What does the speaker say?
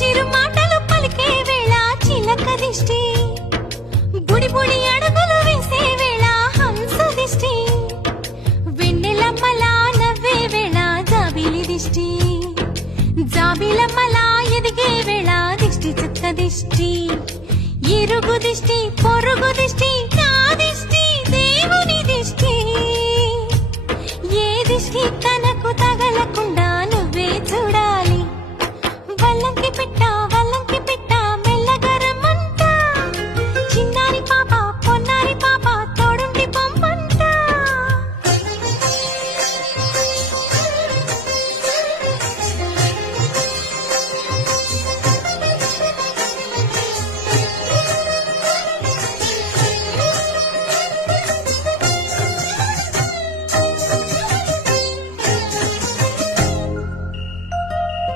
చిరు మాటలు పలికే వేళ చిలక దిష్టి. బుడి బుడి అడుగులు వేసే వేళ హంస దిష్టి. వెన్నెలమ్మలా నవ్వే వేళ జాబిలి దిష్టి. జాబిలమ్మలా ఎదిగే వేళ దిష్టి చుక్క దిష్టి. ఇరుగు దిష్టి పొరుగు దిష్టి